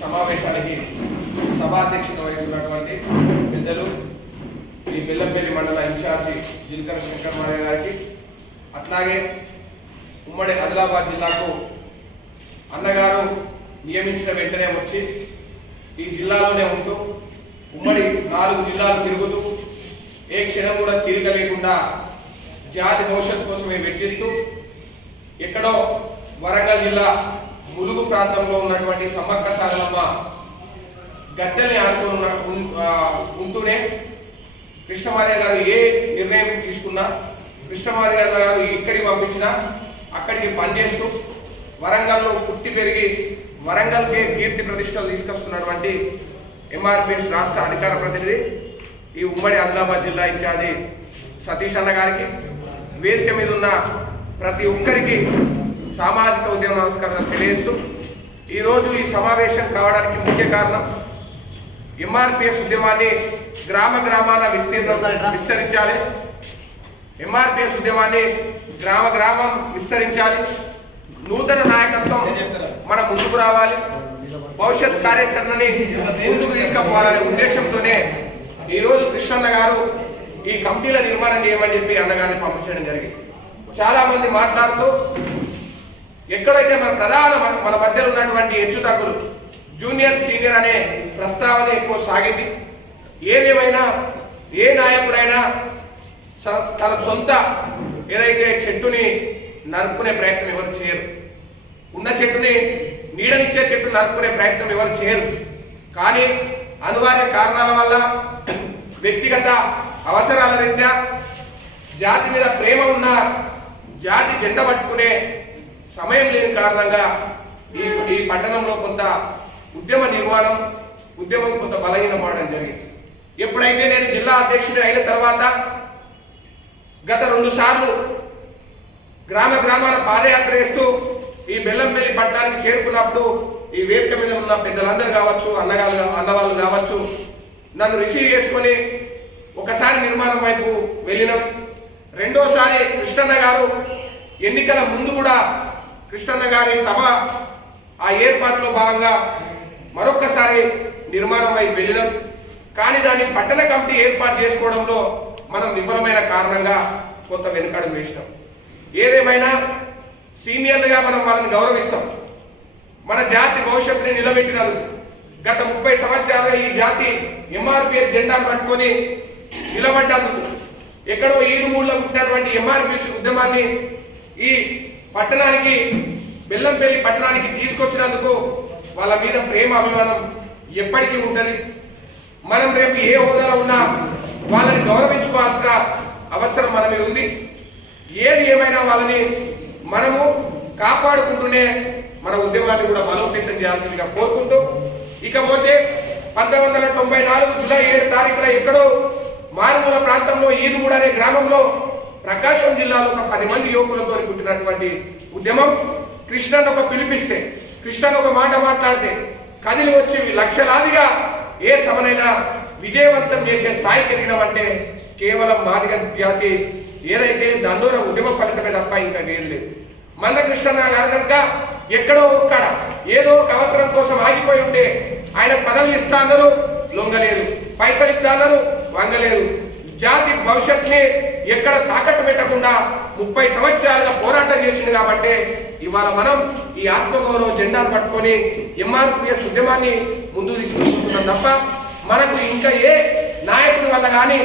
సమావేశానికి సభాధ్యక్షత వహిస్తున్నటువంటి పెద్దలు ఈ బెల్లంపల్లి మండల ఇన్ఛార్జి జిల్కర శంకర్ మాయ గారికి అట్లాగే ఉమ్మడి ఆదిలాబాద్ జిల్లాకు అన్నగారు నియమించిన వెంటనే వచ్చి ఈ జిల్లాలోనే ఉంటూ ఉమ్మడి నాలుగు జిల్లాలు తిరుగుతూ ఏ క్షణం కూడా తీరిక లేకుండా జాతి భవిష్యత్తు కోసమే వెచ్చిస్తూ ఎక్కడో వరంగల్ జిల్లా ములుగు ప్రాంతంలో ఉన్నటువంటి సమ్మక్క సాగలమ్మ గడ్డల్ని ఆడుకొని ఉన్న ఉంటూనే కృష్ణమార్య గారు ఏ నిర్ణయం తీసుకున్నా కృష్ణమార్య గారు ఎక్కడికి పంపించినా అక్కడికి పనిచేస్తూ వరంగల్లో పుట్టి పెరిగి వరంగల్కే కీర్తి ప్రతిష్టలు తీసుకొస్తున్నటువంటి ఎంఆర్పిఎస్ రాష్ట్ర అధికార ప్రతినిధి ఈ ఉమ్మడి ఆదిలాబాద్ జిల్లా ఇన్ఛార్జి సతీష్ అన్న గారికి వేదిక మీద ఉన్న ప్రతి ఒక్కరికి సామాజిక ఉద్యమ నమస్కారాలు తెలియజేస్తూ ఈరోజు ఈ సమావేశం కావడానికి ముఖ్య కారణం ఎంఆర్పిఎస్ ఉద్యమాన్ని గ్రామ గ్రామాల విస్తీర్ణం విస్తరించాలి ఎంఆర్పిఎస్ ఉద్యమాన్ని గ్రామ గ్రామం విస్తరించాలి. నూతన నాయకత్వం మన ముందుకు రావాలి. భవిష్యత్ కార్యాచరణని ముందుకు తీసుకుపోవాలనే ఉద్దేశంతోనే ఈరోజు కృష్ణన్న గారు ఈ కమిటీల నిర్మాణం చేయమని చెప్పి అన్నగారిని పంపించడం జరిగింది. చాలా మంది మాట్లాడుతూ ఎక్కడైతే మన ప్రధాన మన- మధ్యలో ఉన్నటువంటి హెచ్చుతగ్గులు జూనియర్ సీనియర్ అనే ప్రస్తావన ఎక్కువ సాగింది. ఏదేమైనా ఏ నాయకుడైనా స- తన సొంత ఏదైతే చెట్టుని నరుకునే ప్రయత్నం ఎవరు చేయరు. ఉన్న చెట్టుని నీడనిచ్చే చెట్టు నరుకునే ప్రయత్నం ఎవరు చేయరు. కానీ అనివార్య కారణాల వల్ల వ్యక్తిగత అవసరాల రీత్యా జాతి మీద ప్రేమ ఉన్న జాతి జెండ పట్టుకునే సమయం లేని కారణంగా ఈ ఈ పట్టణంలో కొంత ఉద్యమ నిర్మాణం ఉద్యమం కొంత బలహీనపడడం జరిగింది. ఎప్పుడైతే నేను జిల్లా అధ్యక్షుడు అయిన తర్వాత గత రెండు సార్లు గ్రామ గ్రామాల పాదయాత్ర వేస్తూ ఈ బెల్లంపల్లి పట్టణానికి చేరుకున్నప్పుడు ఈ వేదిక మీద ఉన్న పెద్దలందరూ కావచ్చు అన్నగాళ్ళు అన్నవాళ్ళు కావచ్చు నన్ను రిసీవ్ చేసుకొని ఒకసారి నిర్మాణం వైపు వెళ్ళినాం. రెండోసారి కృష్ణన్న గారు ఎన్నికల ముందు కూడా కృష్ణన్న గారి సభ ఆ ఏర్పాటులో భాగంగా మరొక్కసారి నిర్మాణం వెళ్ళినాం. కానీ దాన్ని పట్టణ కమిటీ ఏర్పాటు చేసుకోవడంలో మనం విఫలమైన కారణంగా కొంత వెనుకడుగు వేసినాం. ఏదేమైనా సీనియర్లుగా మనం వాళ్ళని గౌరవిస్తాం. మన జాతి భవిష్యత్తుని నిలబెట్టినారు గత ముప్పై సంవత్సరాలుగా ఈ జాతి ఎంఆర్పిఎస్ జెండాను పట్టుకొని నిలబడ్డందుకు ఎక్కడో ఈరుమూడులో పుట్టినటువంటి ఎంఆర్పిఎస్ ఉద్యమాన్ని ఈ పట్టణానికి బెల్లంపల్లి పట్టణానికి తీసుకొచ్చినందుకు వాళ్ళ మీద ప్రేమ అభిమానం ఎప్పటికీ ఉంటుంది. మనం రేపు ఏ హోదాలో ఉన్నా వాళ్ళని గౌరవించుకోవాల్సిన అవసరం మనమే ఉంది. ఏది ఏమైనా వాళ్ళని మనము కాపాడుకుంటూనే మన ఉద్యమాన్ని కూడా బలోపేతం చేయాల్సిందిగా కోరుకుంటూ ఇకపోతే పంతొమ్మిది వందల తొంభై నాలుగు జూలై ఏడు తారీఖున ఎక్కడో మారుమూల ప్రాంతంలో ఈదుమూడ అనే గ్రామంలో ప్రకాశం జిల్లాలో ఒక పది మంది యువకులతో పుట్టినటువంటి ఉద్యమం. కృష్ణన్ ఒక పిలిపిస్తే కృష్ణన్ ఒక మాట మాట్లాడితే కదిలి వచ్చి లక్షలాదిగా ఏ సమనైనా విజయవంతం చేసే స్థాయికి ఎదిగినామంటే కేవలం మాదిగ జాతి ఏదైతే దండోర ఉద్యమ ఫలితమే తప్ప ఇంకా వేరు లేదు. మందకృష్ణ గారు కనుక ఎక్కడో ఒక్కడ ఏదో ఒక అవసరం కోసం ఆగిపోయి ఉంటే ఆయన పదవులు ఇస్తా అన్నారు లొంగలేదు. పైసలు ఇస్తా అన్నారు వంగలేదు. జాతి భవిష్యత్తుని ఎక్కడ తాకట్టు పెట్టకుండా ముప్పై సంవత్సరాలుగా పోరాటం చేసింది కాబట్టి ఇవాళ మనం ఈ ఆత్మగౌరవ జెండాను పట్టుకొని ఎంఆర్పిఎస్ ఉద్యమాన్ని ముందుకు తీసుకుంటున్నాం తప్ప మనకు ఇంకా ఏ నాయకుడి వల్ల కానీ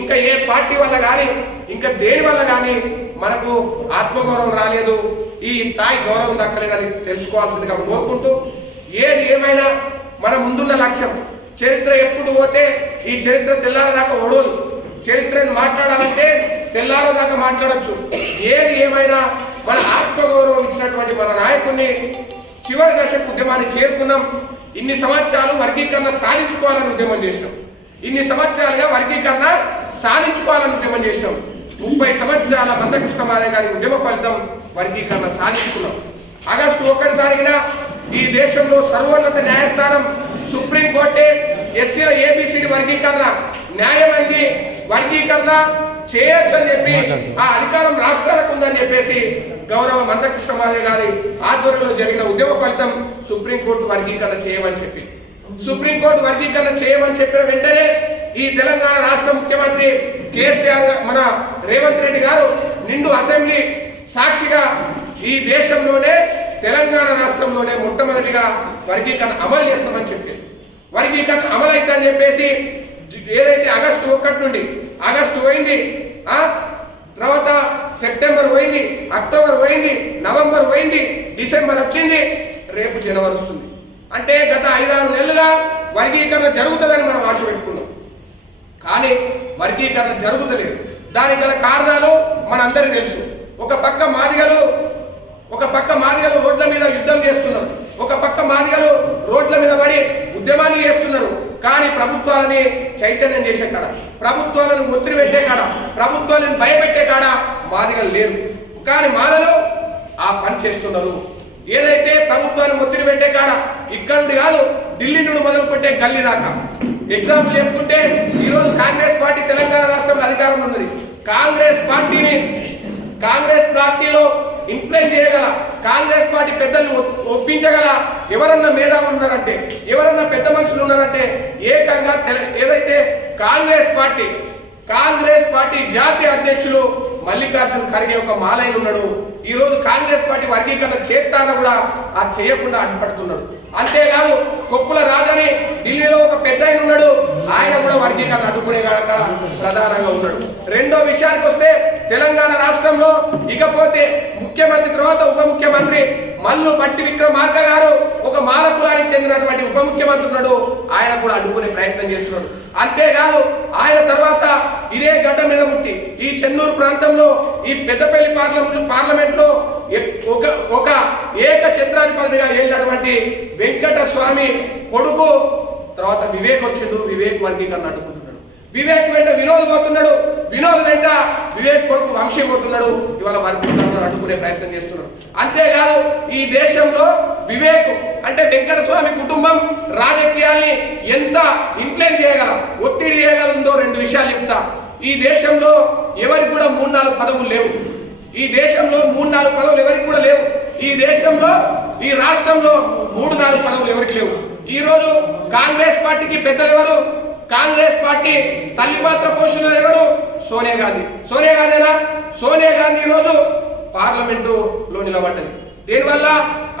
ఇంకా ఏ పార్టీ వల్ల కానీ ఇంకా దేని వల్ల కానీ మనకు ఆత్మగౌరవం రాలేదు. ఈ స్థాయి గౌరవం దక్కలేదని తెలుసుకోవాల్సిందిగా కోరుకుంటూ ఏది ఏమైనా మన ముందున్న లక్ష్యం. చరిత్ర ఎప్పుడు పోతే ఈ చరిత్ర తెల్లారదాకా ఓడోదు. చరిత్రను మాట్లాడాలంటే తెల్లారదాకా మాట్లాడొచ్చు. ఏది ఏమైనా మన ఆత్మగౌరవం ఇచ్చినటువంటి మన నాయకుడిని చివరి దశకు ఉద్యమాన్ని చేరుకున్నాం. ఇన్ని సంవత్సరాలు వర్గీకరణ సాధించుకోవాలని ఉద్యమం చేసినాం. ఇన్ని సంవత్సరాలుగా వర్గీకరణ సాధించుకోవాలని ఉద్యమం చేసినాం. ముప్పై సంవత్సరాల మందకృష్ణమాలయ గారి ఉద్యమ ఫలితం వర్గీకరణ సాధించుకున్నాం. ఆగస్టు ఒకటి తారీఖున ఈ దేశంలో సర్వోన్నత న్యాయస్థానం సుప్రీంకోర్టే ఎస్సీల ఏబిసిడి వర్గీకరణ న్యాయమైంది వర్గీకరణ చేయొచ్చు అని చెప్పి ఆ అధికారం రాష్ట్రాలకు ఉందని చెప్పేసి గౌరవ మందకృష్ణ మాదయ్య గారి ఆధ్వర్యంలో జరిగిన ఉద్యమ ఫలితం సుప్రీంకోర్టు వర్గీకరణ చేయమని చెప్పి. సుప్రీంకోర్టు వర్గీకరణ చేయమని చెప్పిన వెంటనే ఈ తెలంగాణ రాష్ట్ర ముఖ్యమంత్రి కేసీఆర్ మన రేవంత్ రెడ్డి గారు నిండు అసెంబ్లీ సాక్షిగా ఈ దేశంలోనే తెలంగాణ రాష్ట్రంలోనే మొట్టమొదటిగా వర్గీకరణ అమలు చేస్తామని చెప్పి. వర్గీకరణ అమలు అవుతుందని చెప్పేసి ఏదైతే ఆగస్టు ఒకటి నుండి ఆగస్టు పోయింది తర్వాత సెప్టెంబర్ పోయింది అక్టోబర్ పోయింది నవంబర్ పోయింది డిసెంబర్ వచ్చింది రేపు జనవరి వస్తుంది. అంటే గత ఐదారు నెలలుగా వర్గీకరణ జరుగుతుందని మనం ఆశ పెట్టుకున్నాం. కానీ వర్గీకరణ జరుగుతలేదు. దానికి గల కారణాలు మనందరికీ తెలుసు. ఒక పక్క మాదిగలు ఒక పక్క మాదిగలు రోడ్ల మీద యుద్ధం చేస్తున్నారు. ఒక పక్క మాదిగలు రోడ్ల మీద పడి ఉద్యమాన్ని చేస్తున్నారు. కానీ ప్రభుత్వాలని చైతన్యం చేసే కాడ ప్రభుత్వాలను ఒత్తిడి పెట్టే కాడ ప్రభుత్వాలను భయపెట్టే కాడ మాదిగలు లేరు. కానీ మాలలు ఆ పని చేస్తున్నారు. ఏదైతే ప్రభుత్వాన్ని ఒత్తిడి పెట్టే కాడ ఇక్కడ నుండి కాదు ఢిల్లీ నుండి మొదలుకుంటే గల్లీ దాకా. ఎగ్జాంపుల్ చెప్పుకుంటే ఈరోజు కాంగ్రెస్ పార్టీ తెలంగాణ రాష్ట్రంలో అధికారంలో ఉన్నది. కాంగ్రెస్ పార్టీని కాంగ్రెస్ పార్టీలో ఇన్ఫ్లుయెన్స్ చేయగల. కాంగ్రెస్ పార్టీ పెద్దల్ని ఒప్- ఒప్పించగల. ఎవరన్నా మేధావులు ఉన్నారంటే ఎవరన్నా పెద్ద మనుషులు ఉన్నారంటే ఏకంగా తెల- ఏదైతే కాంగ్రెస్ పార్టీ కాంగ్రెస్ పార్టీ జాతీయ అధ్యక్షులు మల్లికార్జున్ ఖర్గే ఒక మాలైన ఉన్నాడు. ఈ రోజు కాంగ్రెస్ పార్టీ వర్గీకరణ చేస్తాన కూడా అది చేయకుండా అడ్డుపడుతున్నాడు. అంతేకాదు కొప్పుల రాజని ఢిల్లీలో ఒక పెద్ద ఆయన ఉన్నాడు. ఆయన కూడా వర్గీకరణ అడ్డుకునే కాక ప్రధానంగా ఉన్నాడు. రెండో విషయానికి వస్తే తెలంగాణ రాష్ట్రంలో ఇకపోతే ముఖ్యమంత్రి తర్వాత ఉప ముఖ్యమంత్రి మల్లు బట్టి విక్రమార్క గారు ఒక మాల కులానికి చెందినటువంటి ఉప ముఖ్యమంత్రి ఉన్నాడు ఆయన కూడా అడ్డుకునే ప్రయత్నం చేస్తున్నాడు. అంతేకాదు ఆయన తర్వాత ఇదే గడ్డ మీద ముట్టి ఈ చెన్నూరు ప్రాంతంలో ఈ పెద్దపల్లి పార్లమెంట్ పార్లమెంట్లో ఒక ఒక ఏక ఛత్రాధిపతిగా వెళ్ళినటువంటి వెంకట స్వామి కొడుకు. తర్వాత వివేక్ వచ్చిండు వివేక్ వర్గీకరణ అడ్డుకుంటున్నాడు వివేక్ వెంట వినోద్ పోతున్నాడు. వినోద్ వెంట వివేక్ కొడుకు వంశీ పోతున్నాడు. ఇవాళ వర్గీకరణ అడ్డుకునే ప్రయత్నం చేస్తున్నాడు. అంతేకాదు ఈ దేశంలో వివేక్ అంటే వెంకట స్వామి కుటుంబం రాజకీయాల్ని ఎంత ఇంప్లైన్ చేయగల ఒత్తిడి చేయగలందో రెండు విషయాలు చెప్తా. ఈ దేశంలో ఎవరికి కూడా మూడు నాలుగు పదవులు లేవు. ఈ దేశంలో మూడు నాలుగు పదవులు ఎవరికి కూడా లేవు. ఈ దేశంలో ఈ రాష్ట్రంలో మూడు నాలుగు పదవులు ఎవరికి లేవు. ఈ రోజు కాంగ్రెస్ పార్టీకి పెద్దలు ఎవరు కాంగ్రెస్ పార్టీ తల్లి పాత్ర పోషణ ఎవరు? సోనియా గాంధీ. సోనియా గాంధీనా? సోనియా గాంధీ రోజు పార్లమెంటులో నిలబడ్డది. దీనివల్ల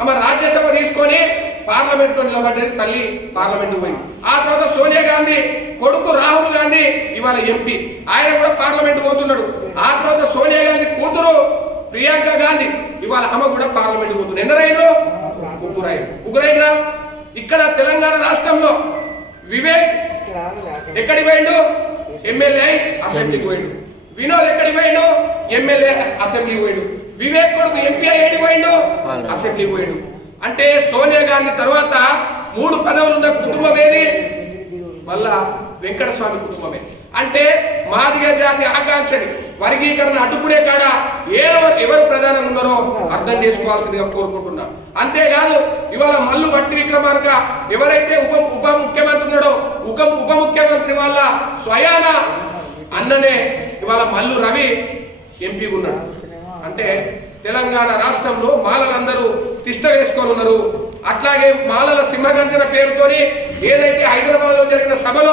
ఆమె రాజ్యసభ తీసుకొని పార్లమెంట్లో నిలబడ్డది తల్లి పార్లమెంట్ పోయింది. ఆ తర్వాత సోనియా గాంధీ కొడుకు రాహుల్ గాంధీ ఇవాళ ఎంపీ. ఆయన కూడా పార్లమెంట్ పోతున్నాడు. ఆ తర్వాత సోనియా గాంధీ కూతురు ప్రియాంక గాంధీ ఇవాళ ఆమె కూడా పార్లమెంట్ పోతుంది. ఎందరైనా ముగ్గురైన ముగ్గురైనా ఇక్కడ తెలంగాణ రాష్ట్రంలో వివేక్ ఎక్కడికి పోయిండు? ఎమ్మెల్యే అయి అసెంబ్లీకి పోయిండు. వినోద్ ఎక్కడికి పోయిండు? ఎమ్మెల్యే అసెంబ్లీకి పోయిండు. వివేక్ కొడుకు ఎంపీ ఏడి పోయిండు? అసెంబ్లీకి పోయిండు. అంటే సోనియా గాంధీ తర్వాత మూడు పదవులు ఉన్న కుటుంబం ఏది? మళ్ళా వెంకట స్వామి కుటుంబమే. అంటే మాదిగ జాతి ఆకాంక్షని వర్గీకరణ అడ్డుకునే కాడ ఎవరు ఎవరు ప్రధానంగా ఉన్నారో అర్థం చేసుకోవాల్సిందిగా కోరుకుంటున్నా. అంతేకాదు ఇవాళ మల్లు భట్టి విక్రమార్క ఎవరైతే ఉప ఉప ముఖ్యమంత్రి ఉన్నాడో ఉప ఉప ముఖ్యమంత్రి వాళ్ళ స్వయాన అన్ననే ఇవాళ మల్లు రవి ఎంపీ ఉన్నాడు. అంటే తెలంగాణ రాష్ట్రంలో మాలలందరూ తిష్ట వేసుకొని ఉన్నారు. అట్లాగే మాలల సింహగంజన పేరుతోని ఏదైతే హైదరాబాద్లో జరిగిన సభలో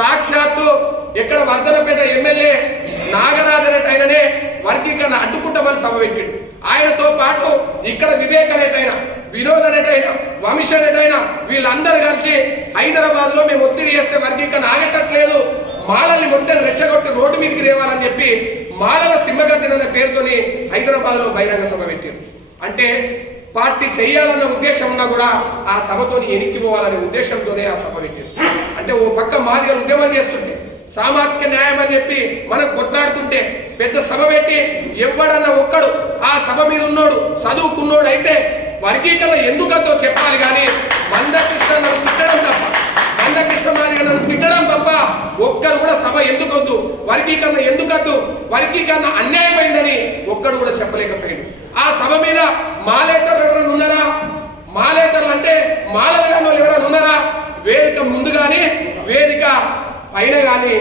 సాక్షాత్తు ఎక్కడ వర్ధనపేట ఎమ్మెల్యే నాగరాజు ఆయననే వర్గీకరణ అడ్డుకుంటామని సభ పెట్టిండు ఆయనతో పాటు ఇక్కడ వివేక్ అనేటైన వినోద్ అనేటైన వంశ అనేటైన వీళ్ళందరూ కలిసి హైదరాబాద్లో మేము ఒత్తిడి చేస్తే వర్గీకరణ ఆగేటట్లేదు మాలల్ని మొత్తం రెచ్చగొట్టి రోడ్డు మీదకి రేవాలని చెప్పి మాలల సింహగర్జన అనే పేరుతోని హైదరాబాద్లో బహిరంగ సభ పెట్టారు. అంటే పార్టీ చేయాలన్న ఉద్దేశం ఉన్నా కూడా ఆ సభతోని ఎనిక్కిపోవాలనే ఉద్దేశంతోనే ఆ సభ పెట్టారు. అంటే ఓ పక్క మాదిగా ఉద్యమం చేస్తుంటే సామాజిక న్యాయం అని చెప్పి మనం కొట్లాడుతుంటే పెద్ద సభ పెట్టి ఎవడన్నా ఒక్కడు ఆ సభ మీద ఉన్నోడు చదువుకున్నోడు అయితే వర్గీకరణ ఎందుకంతో చెప్పాలి కానీ మందకృష్ణ నన్ను తిట్టడం తప్ప మందకృష్ణ మాదిగా నన్ను తిట్టడం తప్ప ఒక్కరు కూడా సభ ఎందుకొద్దు వర్గీకరణ ఎందుకద్దు వర్గీకరణ అన్యాయమైందని ఒక్కడు కూడా చెప్పలేకపోయాడు. ఆ సభ మీద మాలేతరులు ఎవరైనా ఉన్నారా? మాలేతరులు అంటే మాలలు కాని వాళ్ళు ఎవరైనా ఉన్నారా వేదిక ముందు కానీ వేదిక పైన కానీ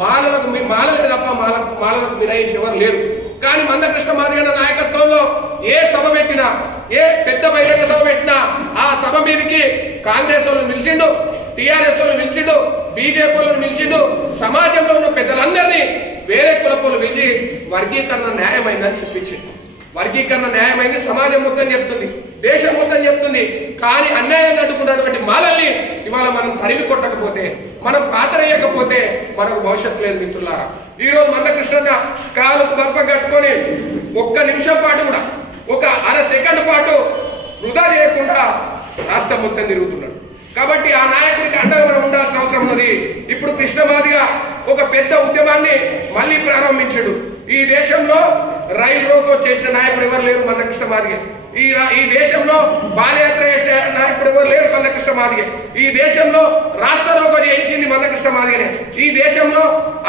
మాలలకు మీ- మాలలే తప్ప మాల మాలలకు మినాయించేవారు ఎవరు లేరు. కానీ మందకృష్ణ మాదిగన్న నాయకత్వంలో ఏ సభ పెట్టినా ఏ పెద్ద బహిరంగ సభ పెట్టినా ఆ సభ మీదకి కాంగ్రెస్ వాళ్ళు నిలిచిండు టీఆర్ఎస్ వాళ్ళు నిలిచిండు బీజేపీ వాళ్ళు నిలిచిండు సమాజంలో ఉన్న పెద్దలందరినీ వేరే కులపోలు పిలిచి వర్గీకరణ న్యాయమైందని చెప్పించింది వర్గీకరణ న్యాయమైంది సమాజం మొత్తం చెప్తుంది దేశం మొత్తం చెప్తుంది. కానీ అన్యాయం అడ్డుకున్నటువంటి మాలల్ని ఇవాళ మనం తరిమి కొట్టకపోతే మనం పాతరేయకపోతే మనకు భవిష్యత్తు లేదు మిత్రులారా. ఈరోజు మందకృష్ణ కాలు బర్ప కట్టుకొని ఒక్క నిమిషం పాటు కూడా ఒక అర సెకండ్ పాటు వృధా చేయకుండా రాష్ట్రం మొత్తం తిరుగుతున్నాడు. కాబట్టి ఆ నాయకుడికి అండగా మనం ఉండాల్సిన అవసరం ఉన్నది. ఇప్పుడు కృష్ణమాదిగా ఒక పెద్ద ఉద్యమాన్ని మళ్ళీ ప్రారంభించాడు. ఈ దేశంలో రైలు రోకో చేసిన నాయకుడు ఎవరు లేరు మందకృష్ణ మాదిగే. ఈ ఈ దేశంలో పాదయాత్ర చేసిన నాయకుడు ఎవరు లేరు మందకృష్ణ మాదిగే. ఈ దేశంలో రాష్ట్ర రోకో చేయించింది మందకృష్ణ మాదిగనే. ఈ దేశంలో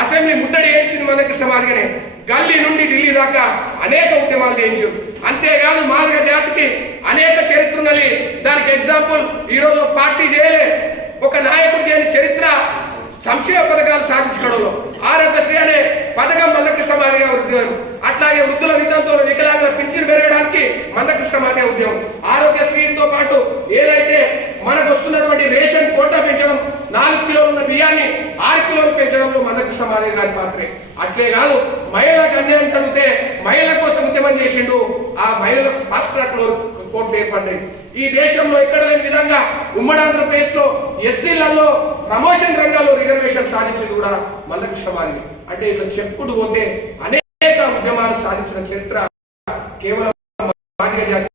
అసెంబ్లీ ముట్టడి చేయించింది మందకృష్ణ మాదిగనే. గల్లీ నుండి ఢిల్లీ దాకా అనేక ఉద్యమాలు చేయించారు. అంతేకాదు మాదిగ జాతికి అనేక చరిత్ర ఉన్నది. దానికి ఎగ్జాంపుల్ ఈ రోజు పార్టీ చేయలే. ఒక నాయకుడు చేయని చరిత్ర సంక్షేమ పథకాలు సాధించడంలో. ఆరోగ్యశ్రీ అనే పథకం మందకృష్ణ మాదిగ ఉద్యోగం. అట్లాగే వృద్ధుల వితంతో వికలాంగుల పింఛన్ పెరగడానికి మందకృష్ణ మాదిగ ఉద్యమం. ఆరోగ్యశ్రీతో పాటు ఏదైతే మనకు వస్తున్నటువంటి రేషన్ కోట పెంచడం నాలుగు కిలోలు ఉన్న బియ్యాన్ని ఆరు కిలోలు పెంచడంలో మందకృష్ణ మాదే గారి పాత్రే. అట్లే కాదు మహిళలకు అన్యాయం కలిగితే మహిళల కోసం ఉద్యమం చేసిండు ఆ మహిళలకు ఫాస్ట్ ట్రాక్లో కోర్టు ఏర్పడ్డాయి. ఈ దేశంలో ఎక్కడ లేని విధంగా ఉమ్మడి ఆంధ్రప్రదేశ్లో ఎస్సీలలో ప్రమోషన్ రంగాల్లో రిజర్వేషన్ సాధించింది కూడా మందకృష్ణ మాదిరి అంటే ఇట్లా చెప్పుకుంటూ పోతే అనేక ఉద్యమాలు సాధించిన చరిత్ర కేవలం మాదిగ జాతి